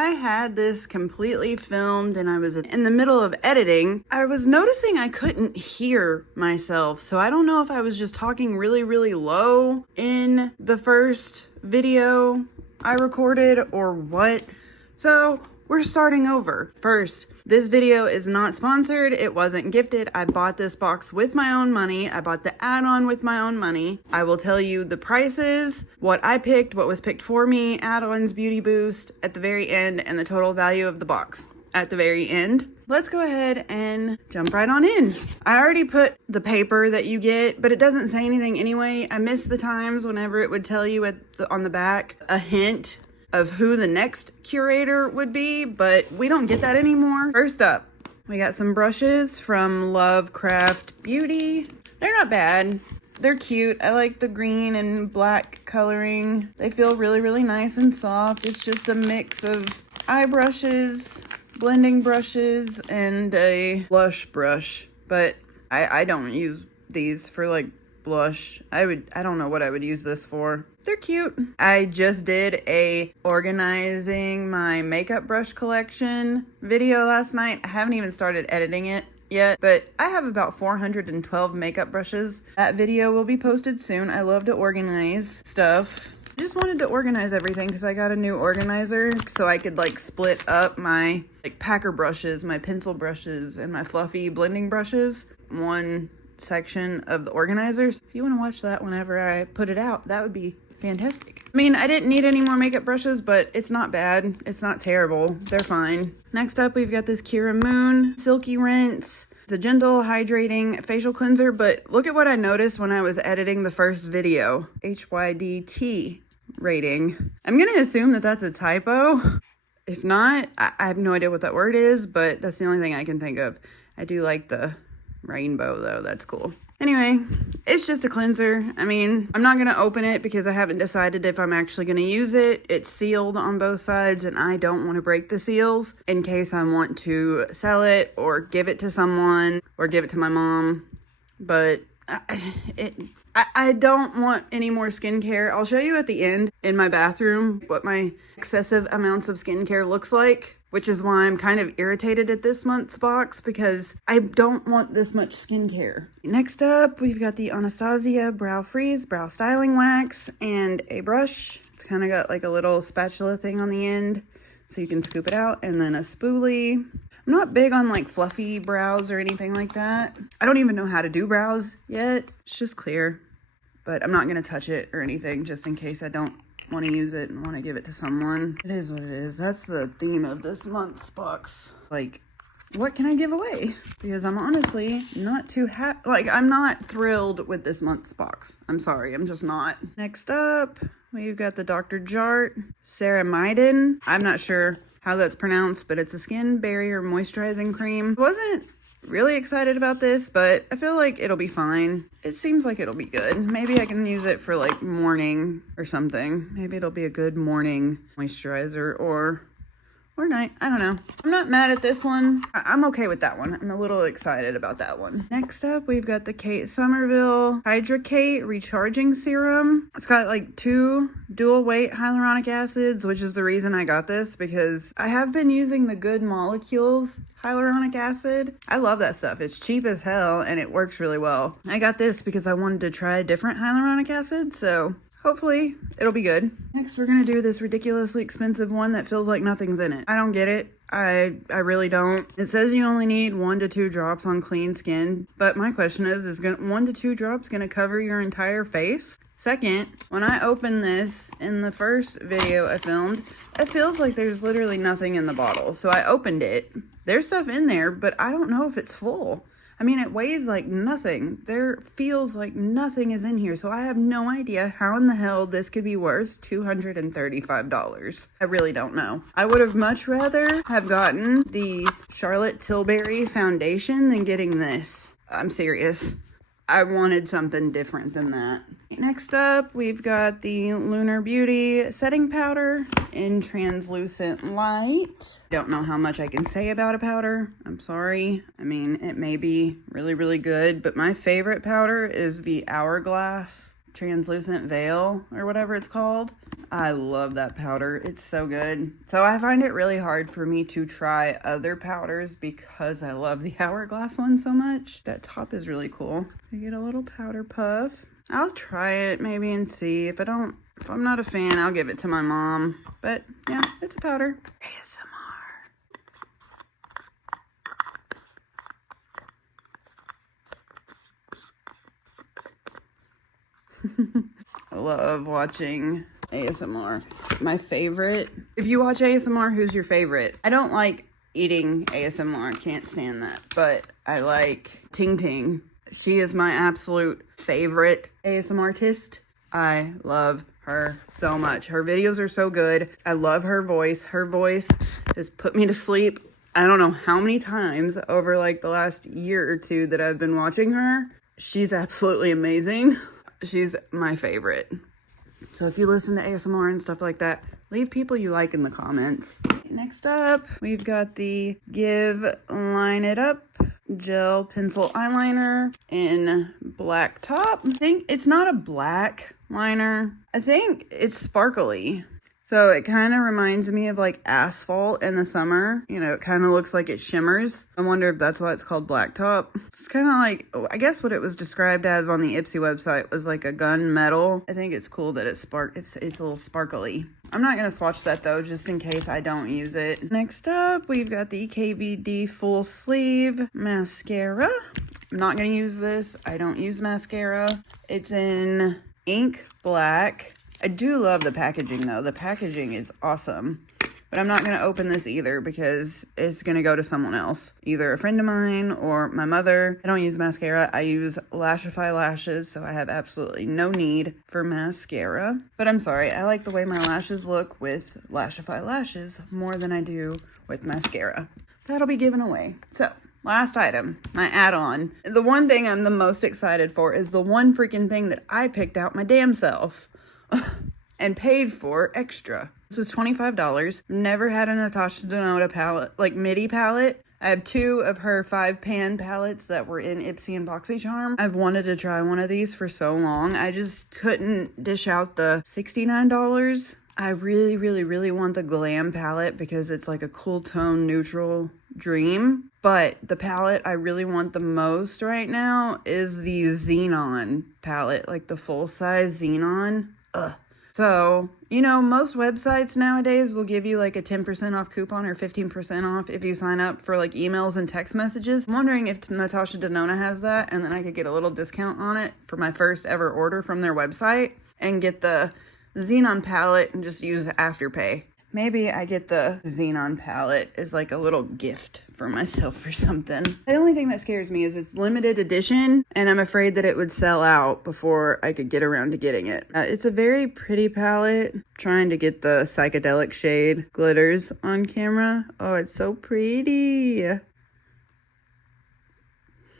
I had this completely filmed and I was in the middle of editing. I was noticing I couldn't hear myself. So I don't know if I was just talking really, really low in the first video I recorded or what. So we're starting over. First, this video is not sponsored. It wasn't gifted. I bought this box with my own money. I bought the add-on with my own money. I will tell you the prices, what I picked, what was picked for me, add-ons, beauty boost at the very end, and the total value of the box at the very end. Let's go ahead and jump right on in. I already put the paper that you get, but it doesn't say anything anyway. I miss the times whenever it would tell you on the back a hint of who the next curator would be, but we don't get that anymore. First up, we got some brushes from Lovecraft Beauty. They're not bad. They're cute. I like the green and black coloring. They feel really, really nice and soft. It's just a mix of eye brushes, blending brushes, and a blush brush. But I don't use these for like blush. I don't know what I would use this for. They're cute. I just did a organizing my makeup brush collection video last night. I haven't even started editing it yet, but I have about 412 makeup brushes. That video will be posted soon. I love to organize stuff. I just wanted to organize everything because I got a new organizer so I could like split up my like packer brushes, my pencil brushes, and my fluffy blending brushes. One section of the organizers. If you want to watch that whenever I put it out, that would be fantastic. I mean, I didn't need any more makeup brushes, but it's not bad. It's not terrible. They're fine. Next up, we've got this Kira Moon Silky Rinse. It's a gentle, hydrating facial cleanser, but look at what I noticed when I was editing the first video. HYDT rating. I'm going to assume that that's a typo. If not, I have no idea what that word is, but that's the only thing I can think of. I do like the rainbow though. That's cool. Anyway, it's just a cleanser. I mean, I'm not going to open it because I haven't decided if I'm actually going to use it. It's sealed on both sides and I don't want to break the seals in case I want to sell it or give it to someone or give it to my mom. But I don't want any more skincare. I'll show you at the end in my bathroom what my excessive amounts of skincare looks like, which is why I'm kind of irritated at this month's box because I don't want this much skincare. Next up, we've got the Anastasia Brow Freeze Brow Styling Wax and a brush. It's kind of got like a little spatula thing on the end so you can scoop it out, and then a spoolie. I'm not big on like fluffy brows or anything like that. I don't even know how to do brows yet. It's just clear, but I'm not going to touch it or anything just in case I don't want to use it and want to give it to someone. It is what it is. That's the theme of this month's box. Like, what can I give away? Because I'm honestly not too I'm not thrilled with this month's box. I'm sorry, I'm just not. Next up, we've got the Dr. Jart Ceramidin. I'm not sure how that's pronounced, but it's a skin barrier moisturizing cream. I wasn't really excited about this, but I feel like it'll be fine. It seems like it'll be good. Maybe I can use it for like morning or something. Maybe it'll be a good morning moisturizer or night. I don't know. I'm not mad at this one. I'm okay with that one. I'm a little excited about that one. Next up, we've got the Kate Somerville Hydracate Recharging Serum. It's got like 2 dual weight hyaluronic acids, which is the reason I got this because I have been using the Good Molecules hyaluronic acid. I love that stuff. It's cheap as hell and it works really well. I got this because I wanted to try a different hyaluronic acid, so hopefully it'll be good. Next, we're gonna do this ridiculously expensive one that feels like nothing's in it. I don't get it. I really don't. It says you only need 1 to 2 drops on clean skin, but my question is 1 to 2 drops gonna cover your entire face? Second, when I opened this in the first video I filmed, it feels like there's literally nothing in the bottle. So I opened it. There's stuff in there, but I don't know if it's full. I mean, it weighs like nothing. There feels like nothing is in here. So I have no idea how in the hell this could be worth $235. I really don't know. I would have much rather have gotten the Charlotte Tilbury foundation than getting this. I'm serious. I wanted something different than that. Next up, we've got the Lunar Beauty setting powder in translucent light. Don't know how much I can say about a powder. I'm sorry. I mean, it may be really, really good, but my favorite powder is the Hourglass translucent veil or whatever it's called. I love that powder. It's so good. So I find it really hard for me to try other powders because I love the Hourglass one so much. That top is really cool. I get a little powder puff. I'll try it maybe and see. If I'm not a fan, I'll give it to my mom. But yeah, it's a powder. ASMR. I love watching ASMR. My favorite. If you watch ASMR, who's your favorite? I don't like eating ASMR. Can't stand that. But I like Ting Ting. She is my absolute favorite ASMR artist. I love her so much. Her videos are so good. I love her voice. Her voice has put me to sleep. I don't know how many times over like the last year or two that I've been watching her. She's absolutely amazing. She's my favorite. So if you listen to ASMR and stuff like that, leave people you like in the comments. Next up, we've got the Give Line It Up gel pencil eyeliner in black top. I think it's not a black liner. I think it's sparkly. So it kind of reminds me of like asphalt in the summer. You know, it kind of looks like it shimmers. I wonder if that's why it's called black top. It's kind of like, I guess what it was described as on the Ipsy website was like a gunmetal. I think it's cool that it's a little sparkly. I'm not going to swatch that though, just in case I don't use it. Next up, we've got the KVD full sleeve mascara. I'm not going to use this. I don't use mascara. It's in ink black. I do love the packaging though. The packaging is awesome. But I'm not going to open this either because it's going to go to someone else. Either a friend of mine or my mother. I don't use mascara. I use Lashify lashes, so I have absolutely no need for mascara. But I'm sorry, I like the way my lashes look with Lashify lashes more than I do with mascara. That'll be given away. So, last item, my add-on. The one thing I'm the most excited for is the one freaking thing that I picked out my damn self. And paid for extra. This was $25. Never had a Natasha Denona palette, like MIDI palette. I have 2 of her 5-pan palettes that were in Ipsy and BoxyCharm. I've wanted to try one of these for so long. I just couldn't dish out the $69. I really, really, really want the Glam palette because it's like a cool tone neutral dream. But the palette I really want the most right now is the Xenon palette, like the full-size Xenon. Ugh. So, you know, most websites nowadays will give you like a 10% off coupon or 15% off if you sign up for like emails and text messages. I'm wondering if Natasha Denona has that, and then I could get a little discount on it for my first ever order from their website and get the Xenon palette and just use Afterpay. Maybe I get the Xenon palette as like a little gift for myself or something. The only thing that scares me is it's limited edition and I'm afraid that it would sell out before I could get around to getting it. It's a very pretty palette. I'm trying to get the psychedelic shade glitters on camera. Oh, it's so pretty.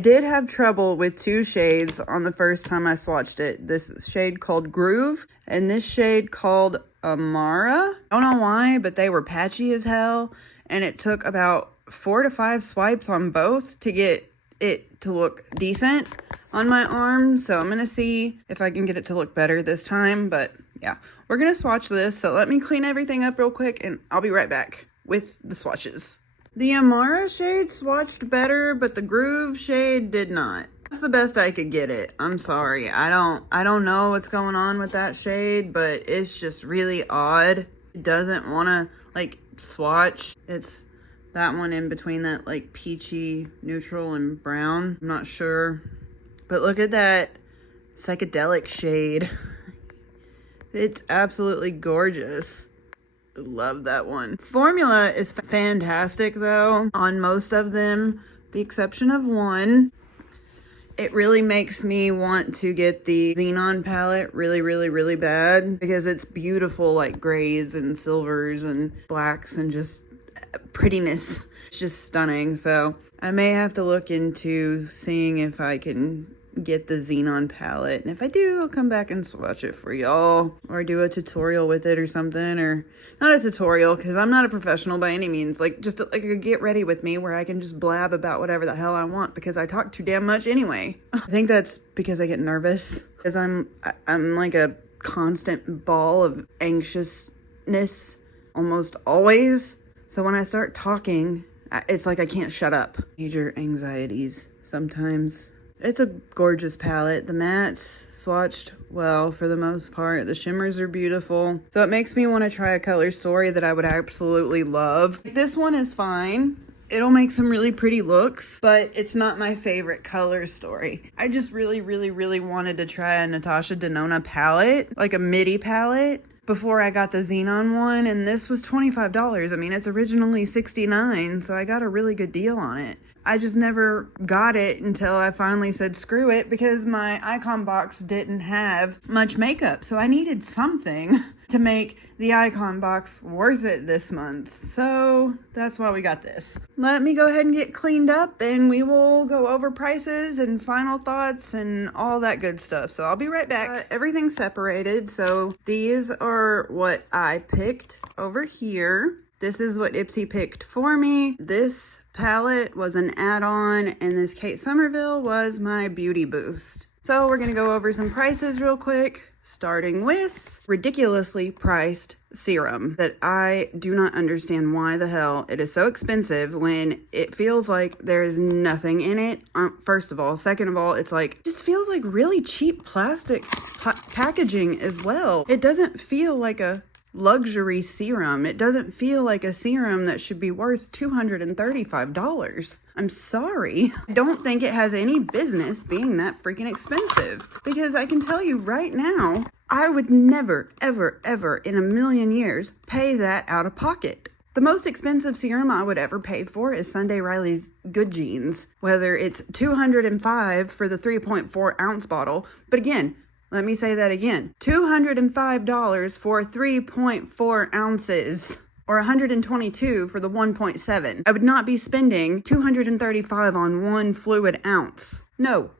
Did have trouble with 2 shades on the first time I swatched it. This shade called Groove and this shade called Amara. I don't know why, but they were patchy as hell, and it took about 4 to 5 swipes on both to get it to look decent on my arm. So I'm gonna see if I can get it to look better this time. But yeah, we're gonna swatch this. So let me clean everything up real quick and I'll be right back with the swatches. The Amara shade swatched better, but the Groove shade did not. That's the best I could get it. I'm sorry. I don't know what's going on with that shade, but it's just really odd. It doesn't want to like swatch. It's that one in between that like peachy neutral and brown. I'm not sure. But look at that psychedelic shade. It's absolutely gorgeous. Love that one. Formula is fantastic though on most of them, the exception of one. It really makes me want to get the Xenon palette really, really, really bad because it's beautiful, like grays and silvers and blacks and just prettiness. It's just stunning. So I may have to look into seeing if I can get the Xenon palette, and if I do, I'll come back and swatch it for y'all or do a tutorial with it or something. Or not a tutorial because I'm not a professional by any means, like just like a get ready with me where I can just blab about whatever the hell I want because I talk too damn much anyway. I think that's because I get nervous because I'm like a constant ball of anxiousness almost always. So when I start talking, it's like I can't shut up. Major anxieties sometimes. It's a gorgeous palette. The mattes swatched well for the most part. The shimmers are beautiful. So it makes me want to try a color story that I would absolutely love. This one is fine. It'll make some really pretty looks, but it's not my favorite color story. I just really wanted to try a Natasha Denona palette, like a midi palette, before I got the Xenon one, and this was $25. I mean, it's originally $69, so I got a really good deal on it. I just never got it until I finally said screw it, because my Icon Box didn't have much makeup, so I needed something to make the Icon Box worth it this month. So that's why we got this. Let me go ahead and get cleaned up, and we will go over prices and final thoughts and all that good stuff. So I'll be right back. Everything's separated, so these are what I picked over here. This is what Ipsy picked for me. This palette was an add-on, and this Kate Somerville was my beauty boost. So we're gonna go over some prices real quick, starting with ridiculously priced serum that I do not understand why the hell it is so expensive when it feels like there is nothing in it. First of all. Second of all, it's like, just feels like really cheap plastic packaging as well. It doesn't feel like a luxury serum. It doesn't feel like a serum that should be worth $235. I'm sorry. I don't think it has any business being that freaking expensive, because I can tell you right now, I would never, ever in a million years pay that out of pocket. The most expensive serum I would ever pay for is Sunday Riley's Good Genes, whether it's $205 for the 3.4 ounce bottle. But again, let me say that again. $205 for 3.4 ounces, or $122 for the 1.7. I would not be spending $235 on one fluid ounce. No.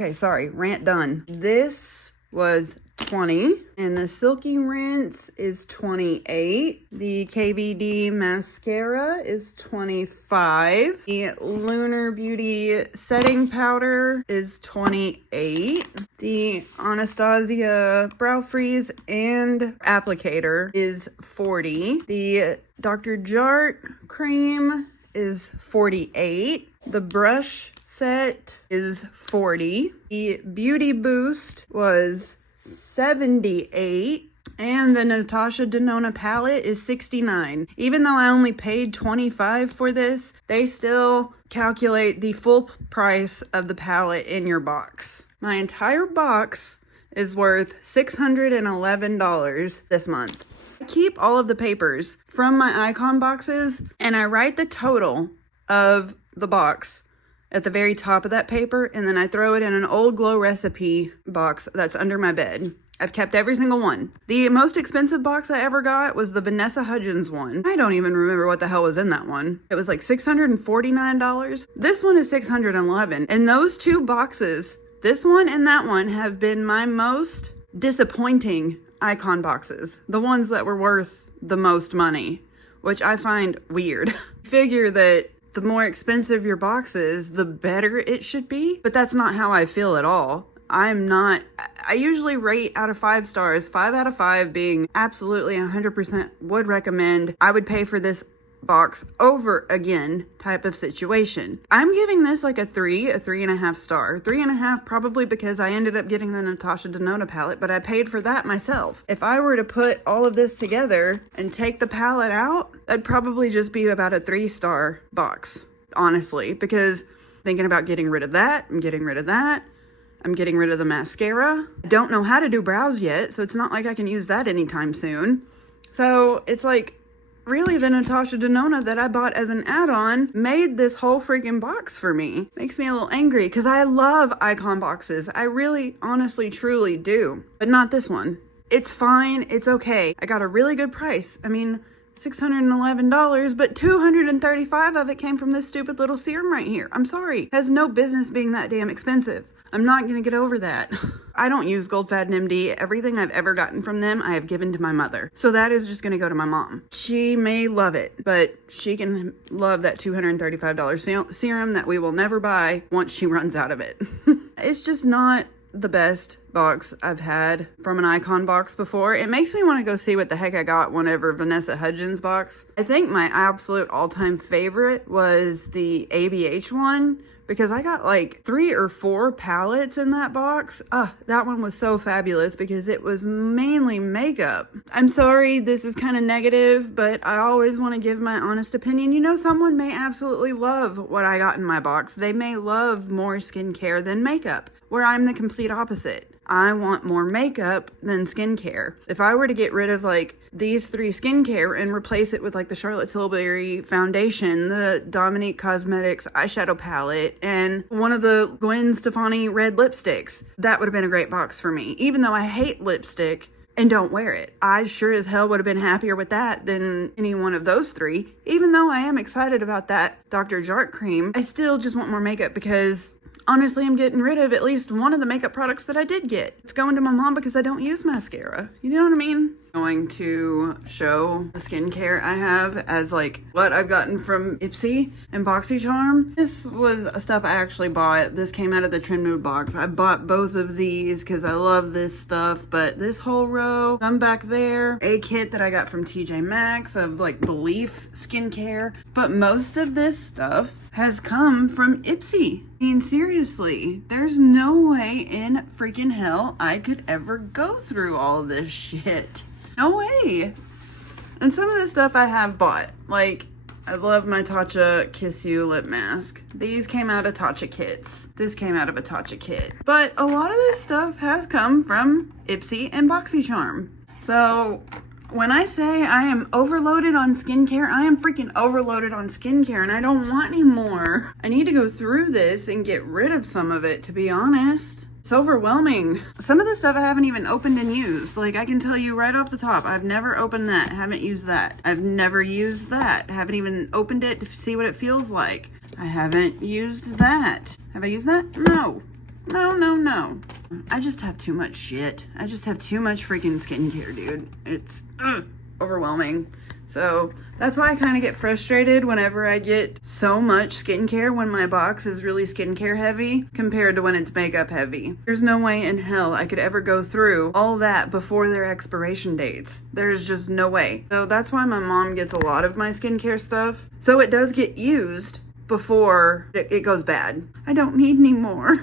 Okay, sorry, rant done. This was $20, and the Silky Rinse is $28. The KVD mascara is $25. The Lunar Beauty setting powder is $28. The Anastasia brow freeze and applicator is $40. The Dr. Jart cream is $48. The brush set is $40. The Beauty Boost was $78, and the Natasha Denona palette is $69. Even though I only paid $25 for this, they still calculate the full price of the palette in your box. My entire box is worth $611 this month. I keep all of the papers from my Icon boxes, and I write the total of the box at the very top of that paper, and then I throw it in an old Glow recipe box that's under my bed. I've kept every single one. The most expensive box I ever got was the Vanessa Hudgens one. I don't even remember what the hell was in that one. It was like $649. This one is $611. And those two boxes, this one and that one, have been my most disappointing Icon boxes. The ones that were worth the most money, which I find weird. Figure that the more expensive your box is, the better it should be. But that's not how I feel at all. I usually rate out of 5 stars, 5 out of 5 being absolutely 100% would recommend. I would pay for this box over again type of situation. I'm giving this like a 3.5 star. 3.5 probably because I ended up getting the Natasha Denona palette, but I paid for that myself. If I were to put all of this together and take the palette out, that'd probably just be about a 3-star box, honestly, because thinking about getting rid of that, I'm getting rid of that. I'm getting rid of the mascara. I don't know how to do brows yet, so it's not like I can use that anytime soon. So it's like, really, the Natasha Denona that I bought as an add-on made this whole freaking box for me. Makes me a little angry because I love Icon boxes. I really, honestly, truly do. But not this one. It's fine. It's okay. I got a really good price. I mean, $611, but $235 of it came from this stupid little serum right here. I'm sorry. It has no business being that damn expensive. I'm not going to get over that. I don't use Goldfaden MD. Everything I've ever gotten from them, I have given to my mother. So that is just going to go to my mom. She may love it, but she can love that $235 serum that we will never buy once she runs out of it. It's just not the best box I've had from an Icon box before. It makes me want to go see what the heck I got whenever Vanessa Hudgens box. I think my absolute all-time favorite was the ABH one, because I got like 3 or 4 palettes in that box. That one was so fabulous because it was mainly makeup. I'm sorry, this is kind of negative, but I always want to give my honest opinion. You know, someone may absolutely love what I got in my box. They may love more skincare than makeup, where I'm the complete opposite. I want more makeup than skincare. If I were to get rid of like these 3 skincare and replace it with like the Charlotte Tilbury foundation, the Dominique Cosmetics eyeshadow palette, and one of the Gwen Stefani red lipsticks, that would have been a great box for me. Even though I hate lipstick and don't wear it, I sure as hell would have been happier with that than any one of those 3. Even though I am excited about that Dr. Jart cream, I still just want more makeup because honestly, I'm getting rid of at least one of the makeup products that I did get. It's going to my mom because I don't use mascara. You know what I mean? Going to show the skincare I have as like what I've gotten from Ipsy and BoxyCharm. This was stuff I actually bought. This came out of the Trend Mood box. I bought both of these because I love this stuff, but this whole row, some back there, a kit that I got from TJ Maxx of like Belief skincare, but most of this stuff has come from Ipsy. I mean, seriously, there's no way in freaking hell I could ever go through all this shit. No way. And some of this stuff I have bought. Like, I love my Tatcha Kiss You lip mask. These came out of Tatcha kits. This came out of a Tatcha kit. But a lot of this stuff has come from Ipsy and BoxyCharm. So when I say I am overloaded on skincare, I am freaking overloaded on skincare and I don't want any more. I need to go through this and get rid of some of it, to be honest. It's overwhelming. Some of the stuff I haven't even opened and used. Like, I can tell you right off the top, I've never opened that, haven't used that. I've never used that, haven't even opened it to see what it feels like. I haven't used that. Have I used that? No. No. I just have too much shit. I just have too much freaking skincare, dude. It's overwhelming. So that's why I kind of get frustrated whenever I get so much skincare when my box is really skincare heavy compared to when it's makeup heavy. There's no way in hell I could ever go through all that before their expiration dates. There's just no way. So that's why my mom gets a lot of my skincare stuff. So it does get used before it goes bad. I don't need any more.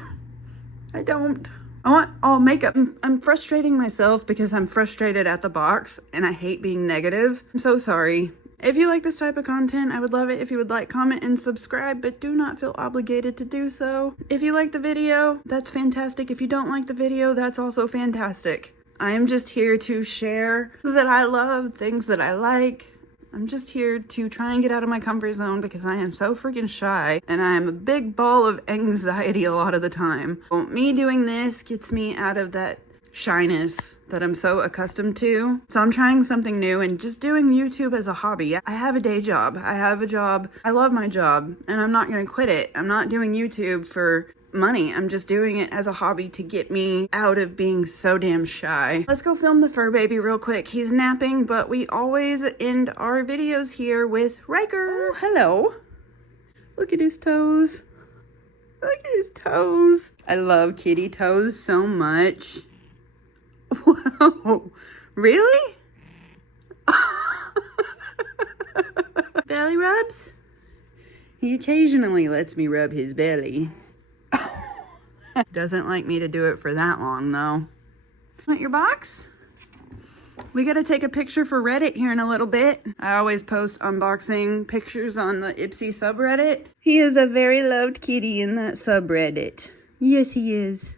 I don't. I want all makeup. I'm frustrating myself because I'm frustrated at the box and I hate being negative. I'm so sorry. If you like this type of content, I would love it if you would like, comment, and subscribe, but do not feel obligated to do so. If you like the video, that's fantastic. If you don't like the video, that's also fantastic. I am just here to share things that I love, things that I like. I'm just here to try and get out of my comfort zone because I am so freaking shy and I am a big ball of anxiety a lot of the time. Well, me doing this gets me out of that shyness that I'm so accustomed to. So I'm trying something new and just doing YouTube as a hobby. I have a day job. I have a job. I love my job and I'm not going to quit it. I'm not doing YouTube for money. I'm just doing it as a hobby to get me out of being so damn shy. Let's go film the fur baby real quick. He's napping, but we always end our videos here with Ryker. Oh, hello. Look at his toes. Look at his toes. I love kitty toes so much. Whoa, really? Belly rubs? He occasionally lets me rub his belly. Doesn't like me to do it for that long though. Want your box? We gotta take a picture for Reddit here in a little bit. I always post unboxing pictures on the Ipsy subreddit. He is a very loved kitty in that subreddit. Yes, he is.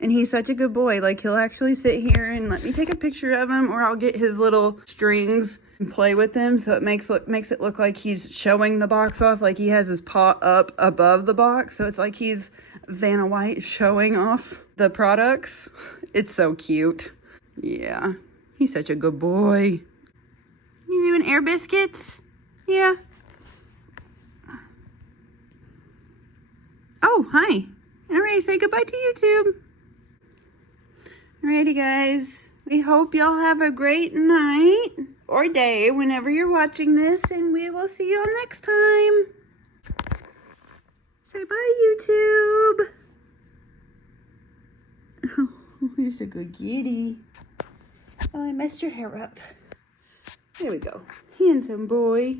And he's such a good boy. Like, he'll actually sit here and let me take a picture of him, or I'll get his little strings and play with them so it makes it look like he's showing the box off, like he has his paw up above the box. So it's like he's Vanna White showing off the products. It's so cute. Yeah, he's such a good boy. You doing air biscuits? Yeah. Oh, hi. All right, say goodbye to YouTube. Alrighty, guys. We hope y'all have a great night or day whenever you're watching this, and we will see you all next time. Say bye, YouTube. he's a good kitty. Oh, I messed your hair up. There we go. Handsome boy.